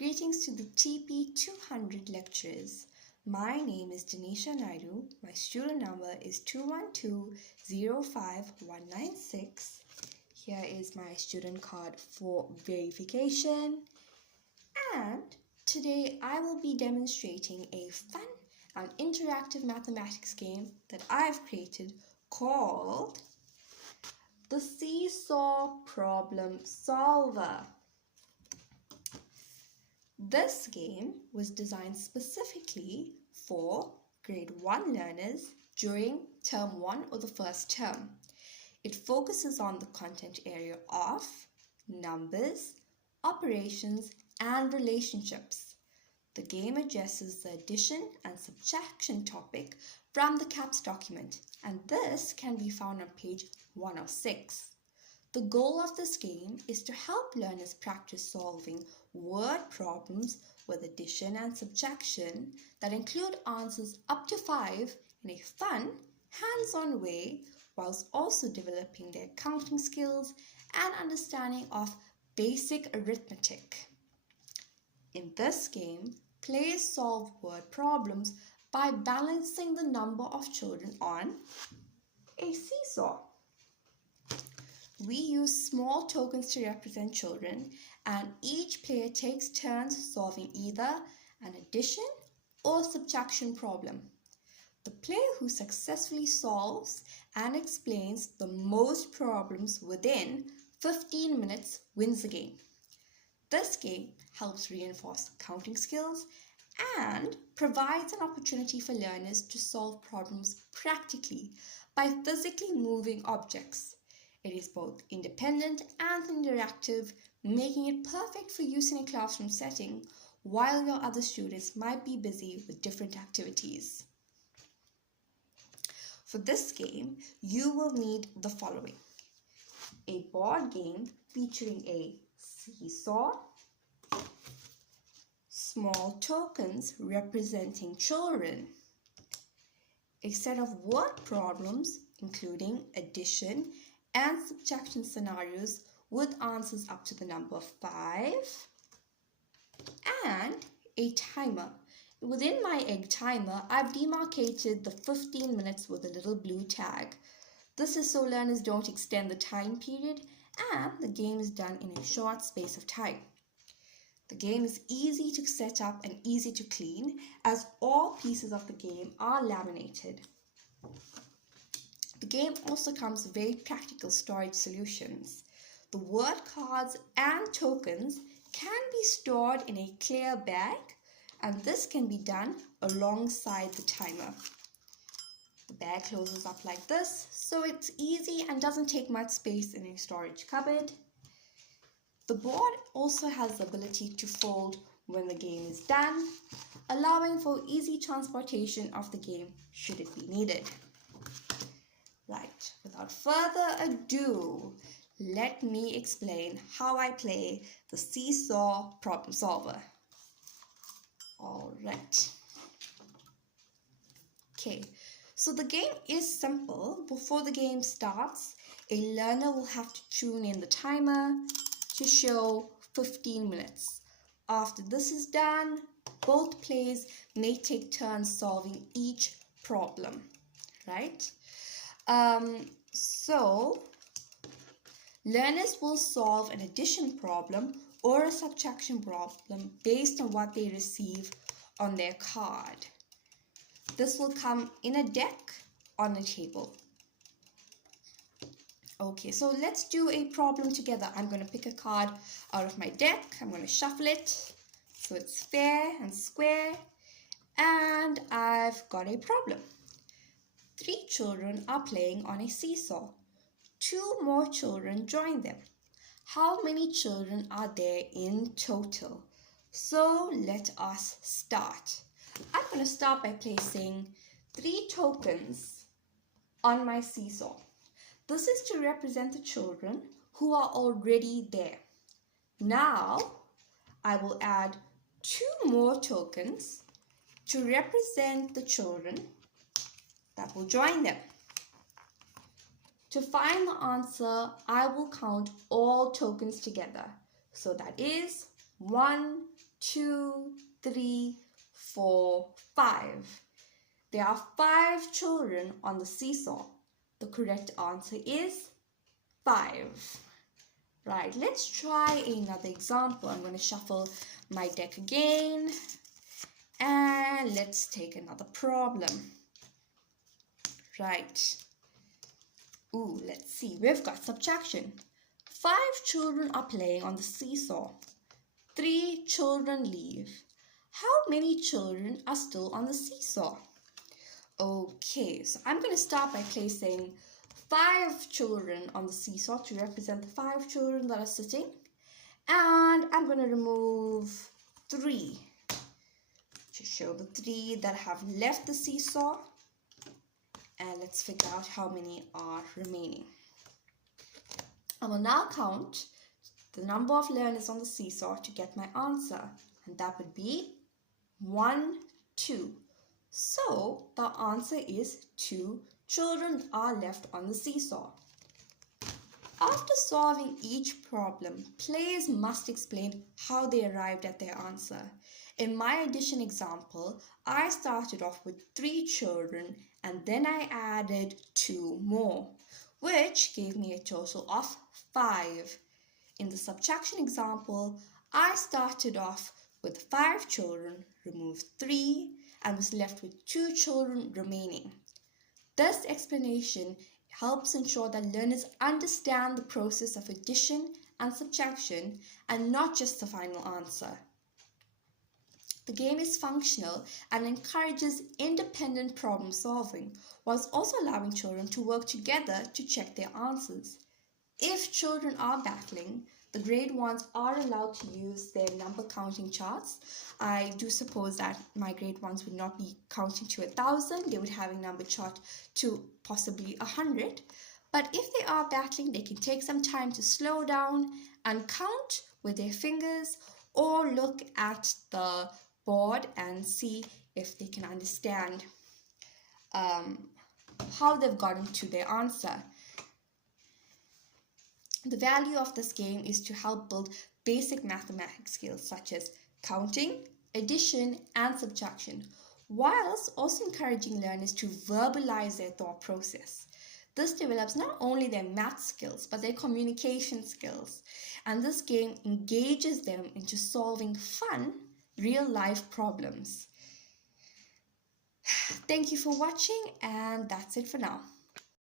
Greetings to the TP 200 lecturers. My name is Dinisha Naidoo. My student number is 212-05196. Here is my student card for verification. And today I will be demonstrating a fun and interactive mathematics game that I've created called the Seesaw Problem Solver. This game was designed specifically for grade 1 learners during term 1 or the first term. It focuses on the content area of numbers, operations, and relationships. The game addresses the addition and subtraction topic from the CAPS document, and this can be found on page 106. The goal of this game is to help learners practice solving word problems with addition and subtraction that include answers up to 5 in a fun, hands-on way, whilst also developing their counting skills and understanding of basic arithmetic. In this game, players solve word problems by balancing the number of children on a seesaw. We use small tokens to represent children, and each player takes turns solving either an addition or subtraction problem. The player who successfully solves and explains the most problems within 15 minutes wins the game. This game helps reinforce counting skills and provides an opportunity for learners to solve problems practically by physically moving objects. It is both independent and interactive, making it perfect for use in a classroom setting while your other students might be busy with different activities. For this game, you will need the following: a board game featuring a seesaw, small tokens representing children, a set of word problems including addition and subtraction scenarios with answers up to the number 5, and a timer. Within my egg timer, I've demarcated the 15 minutes with a little blue tag. This is so learners don't extend the time period and the game is done in a short space of time. The game is easy to set up and easy to clean, as all pieces of the game are laminated. The game also comes with very practical storage solutions. The word cards and tokens can be stored in a clear bag, and this can be done alongside the timer. The bag closes up like this, so it's easy and doesn't take much space in a storage cupboard. The board also has the ability to fold when the game is done, allowing for easy transportation of the game should it be needed. Right, without further ado, let me explain how I play the Seesaw Problem Solver. Alright. Okay, so the game is simple. Before the game starts, a learner will have to tune in the timer to show 15 minutes. After this is done, both players may take turns solving each problem, right? So learners will solve an addition problem or a subtraction problem based on what they receive on their card. This will come in a deck on a table. Okay, so let's do a problem together. I'm going to pick a card out of my deck. I'm going to shuffle it so it's fair and square. And I've got a problem. 3 children are playing on a seesaw. 2 more children join them. How many children are there in total? So let us start. I'm going to start by placing 3 tokens on my seesaw. This is to represent the children who are already there. Now, I will add 2 more tokens to represent the children that will join them. To find the answer, I will count all tokens together. So that is 1, 2, 3, 4, 5. There are 5 children on the seesaw. The correct answer is 5. Right, let's try another example. I'm going to shuffle my deck again. And let's take another problem. Right. Ooh, let's see. We've got subtraction. 5 children are playing on the seesaw. 3 children leave. How many children are still on the seesaw? Okay, so I'm going to start by placing 5 children on the seesaw to represent the 5 children that are sitting. And I'm going to remove 3 to show the 3 that have left the seesaw. And let's figure out how many are remaining. I will now count the number of learners on the seesaw to get my answer. And that would be 1, 2. So the answer is 2 children are left on the seesaw. After solving each problem, players must explain how they arrived at their answer. In my addition example, I started off with 3 children and then I added 2 more, which gave me a total of 5. In the subtraction example, I started off with 5 children, removed 3, and was left with 2 children remaining. This explanation helps ensure that learners understand the process of addition and subtraction and not just the final answer. The game is functional and encourages independent problem solving, whilst also allowing children to work together to check their answers. If children are battling, the grade 1s are allowed to use their number counting charts. I do suppose that my grade 1s would not be counting to 1,000. They would have a number chart to possibly 100. But if they are battling, they can take some time to slow down and count with their fingers or look at the board and see if they can understand how they've gotten to their answer. The value of this game is to help build basic mathematics skills such as counting, addition, and subtraction, whilst also encouraging learners to verbalize their thought process. This develops not only their math skills, but their communication skills. And this game engages them into solving fun, real-life problems. Thank you for watching, and that's it for now.